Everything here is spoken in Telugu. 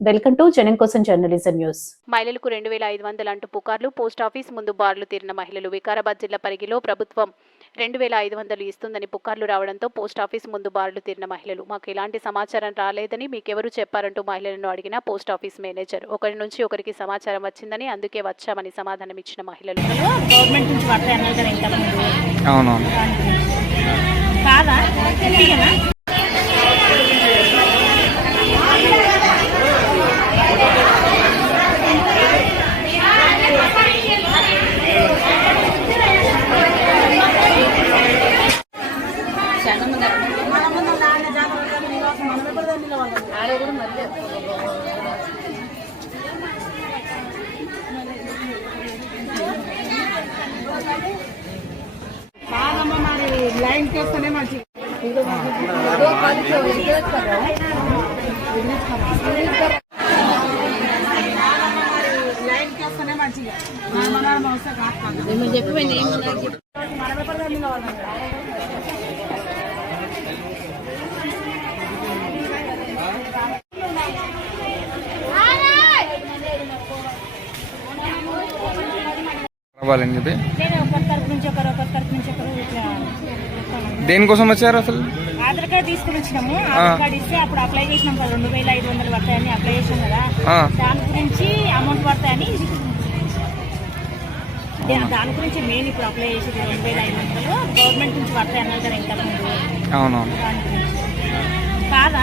వెల్కమ్ టు జనం కోసం జర్నలిజం న్యూస్. మహిళలకు రెండు వేల ఐదు వందలు అంటూ పుకార్లు పోస్ట్ ఆఫీస్ ముందు బార్లు తీరిన మహిళలు వికారాబాద్ జిల్లా పరిగిలో ప్రభుత్వం రెండు వేల ఐదు వందలు ఇస్తుందని పుకార్లు రావడంతో పోస్ట్ ఆఫీస్ ముందు బార్లు తీరిన మహిళలు. మాకు ఎలాంటి సమాచారం రాలేదని మీకెవరు చెప్పారంటూ మహిళలను అడిగిన పోస్ట్ ఆఫీస్ మేనేజర్. ఒకరి నుంచి ఒకరికి సమాచారం వచ్చిందని అందుకే వచ్చామని సమాధానం ఇచ్చిన మహిళలు. గవర్నమెంట్ నుంచి కదా కాదమ్మా మరి లైన్ చేస్తేనే మంచిది లైన్ చేస్తేనే మంచిగా మనం ఇట్లా చెప్తాను. దేనికోసం వచ్చారు అసలు? ఆధార్ కార్డ్ తీసుకుని వచ్చినాము. ఆధార్ కార్డ్ ఇస్తే అప్పుడు అప్లై చేసినాం కదా రెండు వేల ఐదు వందలు పడతాయని అప్లై చేసాం కదా. దాని గురించి అమౌంట్ పడతాయని దాని గురించి మెయిన్ ఇప్పుడు అప్లై చేసేది రెండు వేల ఐదు వందలు. గవర్నమెంట్ నుంచి పడతాయి అన్నారు కదా ఇంతకుముందు. కాదా?